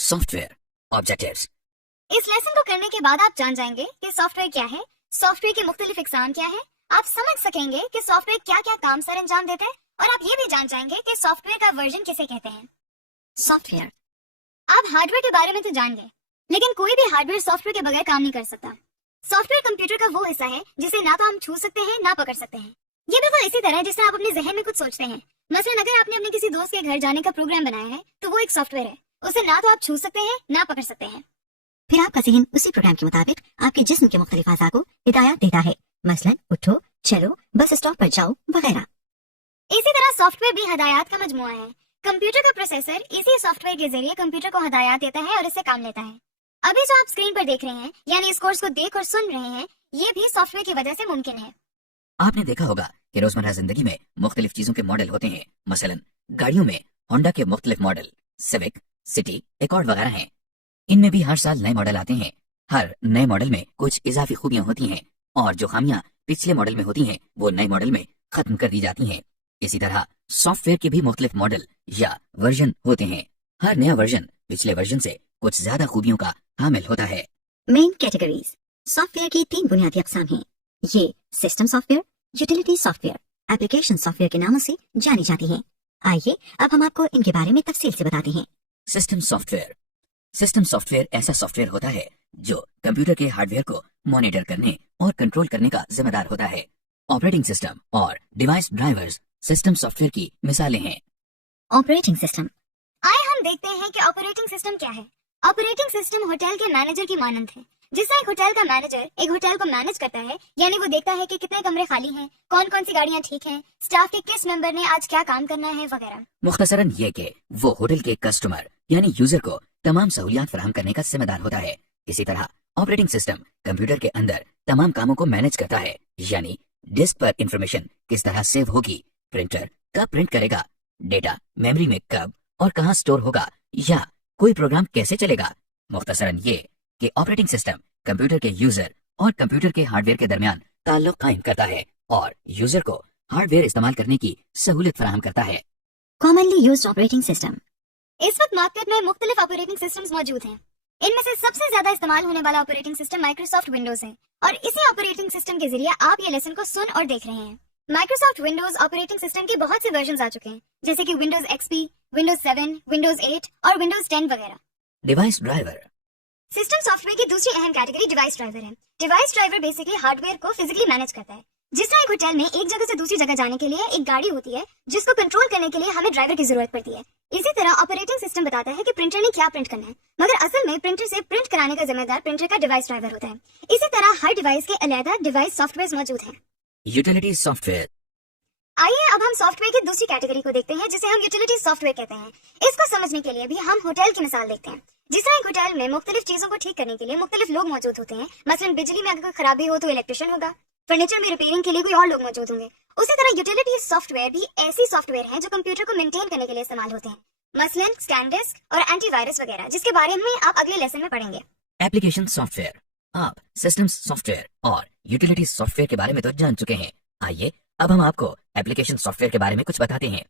Soft where objectives. اس lesson کو کرنے کے بعد آپ جان جائیں گے کہ سافٹ ویئر کیا ہے، سافٹ ویئر کے مختلف اقسام کیا ہے، آپ سمجھ سکیں گے کہ سافٹ ویئر کیا کیا کام سر انجام دیتا ہے، اور آپ یہ بھی جان جائیں گے کہ سافٹ ویئر کا ورژن کسے کہتے ہیں۔ سافٹ ویئر، آپ ہارڈ ویئر کے بارے میں تو جان گئے، لیکن کوئی بھی ہارڈ ویئر سافٹ ویئر کے بغیر کام نہیں کر سکتا۔ سافٹ ویئر کمپیوٹر کا وہ حصہ ہے جسے نہ تو ہم چھو سکتے ہیں نہ پکڑ سکتے ہیں۔ یہ بالکل اسی طرح ہے جس سے آپ اپنے ذہن میں کچھ سوچتے ہیں۔ مثلا اگر آپ نے اپنے کسی دوست کے گھر جانے کا پروگرام بنایا ہے تو وہ ایک سافٹ ویئر ہے، اسے نہ تو آپ چھو سکتے ہیں نہ پکڑ سکتے ہیں۔ پھر آپ کا ذہن اسی پروگرام کے مطابق آپ کے جسم کے مختلف اعضاء کو ہدایات دیتا ہے، مثلا اٹھو، چلو، بس اسٹاپ پر جاؤ وغیرہ۔ اسی طرح سافٹ ویئر بھی ہدایات کا مجموعہ ہے۔ کمپیوٹر کا پروسیسر اسی سافٹ ویئر کے ذریعے کمپیوٹر کو ہدایات دیتا ہے اور اس سے کام لیتا ہے۔ ابھی جو آپ اسکرین پر دیکھ رہے ہیں، یعنی اس کورس کو دیکھ اور سن رہے ہیں، یہ بھی سافٹ ویئر کی وجہ سے ممکن ہے۔ آپ نے دیکھا ہوگا کہ روزمرہ زندگی میں مختلف چیزوں کے ماڈل ہوتے ہیں، مثلا گاڑیوں میں ہونڈا کے مختلف ماڈل، سیوک، سٹی، ایکارڈ وغیرہ ہیں۔ ان میں بھی ہر سال نئے ماڈل آتے ہیں۔ ہر نئے ماڈل میں کچھ اضافی خوبیاں ہوتی ہیں، اور جو خامیاں پچھلے ماڈل میں ہوتی ہیں وہ نئے ماڈل میں ختم کر دی جاتی ہیں۔ اسی طرح سافٹ ویئر کے بھی مختلف ماڈل یا ورژن ہوتے ہیں۔ ہر نیا ورژن پچھلے ورژن سے کچھ زیادہ خوبیوں کا حامل ہوتا ہے۔ مین کیٹیگریز سافٹ ویئر کی 3 بنیادی اقسام ہیں۔ یہ system soft where, utility soft where, application soft where کے ناموں سے جانی جاتی ہیں۔ آئیے اب ہم آپ کو ان کے بارے میں تفصیل سے بتاتے ہیں۔ System soft where. System soft where ایسا سافٹ ویئر ہوتا ہے جو کمپیوٹر کے ہارڈ ویئر کو مانیٹر کرنے اور کنٹرول کرنے کا ذمہ دار ہوتا ہے۔ آپریٹنگ سسٹم اور device drivers system soft where کی مثالیں ہیں۔ آپریٹنگ سسٹم، آئے ہم دیکھتے ہیں کہ آپریٹنگ سسٹم کیا ہے۔ آپریٹنگ سسٹم ہوٹل کے مینیجر کی مانند ہے۔ جس طرح ایک ہوٹل کا مینیجر ایک ہوٹل کو مینیج کرتا ہے، یعنی وہ دیکھتا ہے کہ کتنے کمرے خالی ہیں، کون کون سی گاڑیاں ٹھیک ہیں، اسٹاف کے کس ممبر نے آج کیا کام کرنا ہے وغیرہ۔ مختصراً یہ کہ وہ ہوٹل کے کسٹمر یعنی یوزر کو تمام سہولیات فراہم کرنے کا ذمہ دار ہوتا ہے۔ اسی طرح آپریٹنگ سسٹم کمپیوٹر کے اندر تمام کاموں کو مینیج کرتا ہے، یعنی ڈسک پر انفارمیشن کس طرح سیو ہوگی، پرنٹر کب پرنٹ کرے گا، ڈیٹا میموری میں کب اور کہاں سٹور ہوگا، یا کوئی پروگرام کیسے چلے گا۔ مختصراً یہ کہ آپریٹنگ سسٹم کمپیوٹر کے یوزر اور کمپیوٹر کے ہارڈ ویئر کے درمیان تعلق قائم کرتا ہے اور یوزر کو ہارڈ ویئر استعمال کرنے کی سہولت فراہم کرتا ہے۔ کامنلی یوزڈ آپریٹنگ سسٹم، اس وقت مارکیٹ میں مختلف آپریٹنگ سسٹمز موجود ہیں۔ ان میں سے سب سے زیادہ استعمال ہونے والا آپریٹنگ سسٹم مائکروسافٹ ونڈوز ہے، اور اسی آپریٹنگ سسٹم کے ذریعے آپ یہ لیسن کو سن اور دیکھ رہے ہیں۔ مائکروسافٹ ونڈوز آپریٹنگ سسٹم کے بہت سے ورژنز آ چکے ہیں، جیسے کہ ونڈوز ایکس پی، ونڈوز 7، ونڈوز 8 اور ونڈوز 10 وغیرہ۔ Device driver. System soft where کی دوسری اہم کیٹیگری ڈیوائس ڈرائیور ہے۔ Device driver basically hard where کو فزیکلی مینیج کرتا ہے۔ جس طرح ایک ہوٹل میں ایک جگہ سے دوسری جگہ جانے کے لیے ایک گاڑی ہوتی ہے جس کو کنٹرول کرنے کے لیے ہمیں ڈرائیور کی ضرورت پڑتی ہے، اسی طرح آپریٹنگ سسٹم بتاتا ہے کہ پرنٹر نے کیا پرنٹ کرنا ہے، مگر اصل میں پرنٹر سے پرنٹ کرانے کا ذمہ دار پرنٹر کا ڈیوائس ڈرائیور ہوتا ہے۔ اسی طرح ہر ڈیوائس کے علیحدہ ڈیوائس سافٹ ویئر موجود ہیں۔ Utility soft where. آئیے اب ہم سافٹ ویئر کی دوسری کیٹیگری کو دیکھتے ہیں جسے ہم یوٹیلیٹی سافٹ ویئر کہتے ہیں۔ اس کو سمجھنے کے لیے بھی ہم ہوٹل کی مثال دیکھتے ہیں۔ جس طرح ایک ہوٹل میں مختلف چیزوں کو ٹھیک کرنے کے لیے مختلف لوگ موجود ہوتے ہیں، مثلا بجلی میں اگر کوئی خرابی ہو تو الیکٹریشین ہوگا، فرنیچر میں ریپیئرنگ کے لیے کوئی اور لوگ موجود ہوں گے۔ اسی طرح یوٹیلیٹی سافٹ ویئر بھی ایسی سافٹ ویئر ہیں جو کمپیوٹر کو مینٹین کرنے کے لیے استعمال ہوتے ہیں، مثلا اسکین ڈسک اور اینٹی وائرس وغیرہ، جس کے بارے میں آپ اگلے لیسن میں پڑھیں گے۔ Application soft where. آپ سسٹم سافٹ ویئر اور یوٹیلیٹی سافٹ ویئر کے بارے میں تو جان چکے ہیں، آئیے اب ہم آپ کو ایپلیکیشن سافٹ ویئر کے بارے میں کچھ بتاتے ہیں۔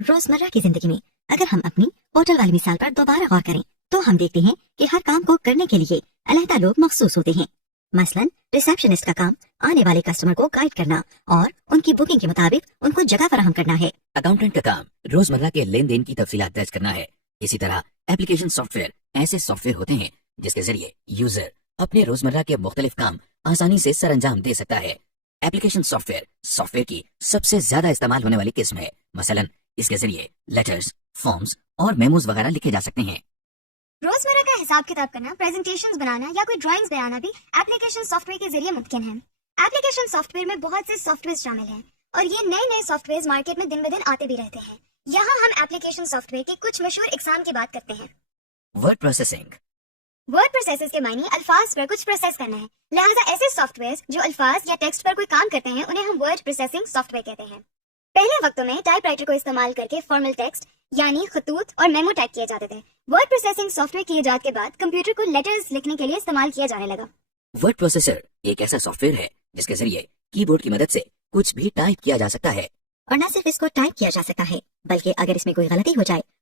روزمرہ کی زندگی میں اگر ہم اپنی ہوٹل والی مثال پر دوبارہ غور کریں تو ہم دیکھتے ہیں کہ ہر کام کو کرنے کے لیے علیحدہ لوگ مخصوص ہوتے ہیں۔ مثلا ریسیپشنسٹ کا کام آنے والے کسٹمر کو گائیڈ کرنا اور ان کی بکنگ کے مطابق ان کو جگہ فراہم کرنا ہے۔ اکاؤنٹنٹ کا کام روزمرہ کے لین دین کی تفصیلات درج کرنا ہے۔ اسی طرح ایپلیکیشن سافٹ ویئر ایسے سافٹ ویئر ہوتے ہیں جس کے ذریعے یوزر اپنے روزمرہ کے مختلف کام آسانی سے سر انجام دے سکتا ہے۔ ایپلیکیشن سافٹ ویئر کی سب سے زیادہ استعمال ہونے والی قسم ہے، مثلا اس کے ذریعے لیٹرز، فارمز اور میموز وغیرہ لکھے جا سکتے ہیں۔ روزمرہ کا حساب کتاب کرنا، پریزنٹیشنز بنانا یا کوئی ڈرائنگز بنانا بھی ایپلیکیشن سافٹ ویئر کے ذریعے ممکن ہے۔ ایپلیکیشن سافٹ ویئر میں بہت سے سافٹ ویئر شامل ہیں، اور یہ نئے سافٹ ویئر مارکیٹ میں دن بدن آتے بھی رہتے ہیں۔ یہاں ہم ایپلیکیشن سافٹ ویئر کے کچھ مشہور اقسام کی بات کرتے ہیں۔ Word processing. ورڈ پروسیسز کے معنی الفاظ پر کچھ پروسیس کرنا ہے، لہٰذا ایسے سافٹ ویئر جو الفاظ یا ٹیکسٹ پر کوئی کام کرتے ہیں انہیں ہم ورڈ پروسیسنگ سافٹ ویئر کہتے ہیں۔ پہلے وقتوں میں ٹائپ رائٹر کو استعمال کر کے فارمل ٹیکسٹ یعنی خطوط اور میمو ٹائپ کیے جاتے تھے۔ ورڈ پروسیسنگ سافٹ ویئر کی ایجاد کے بعد کمپیوٹر کو لیٹرز لکھنے کے لیے استعمال کیا جانے لگا۔ ورڈ پروسیسر ایک ایسا سافٹ ویئر ہے جس کے ذریعے کی بورڈ کی مدد سے کچھ بھی ٹائپ کیا جا سکتا ہے، اور نہ صرف اس کو ٹائپ کیا جا سکتا ہے بلکہ اگر اس میں کوئی غلطی ہو جائے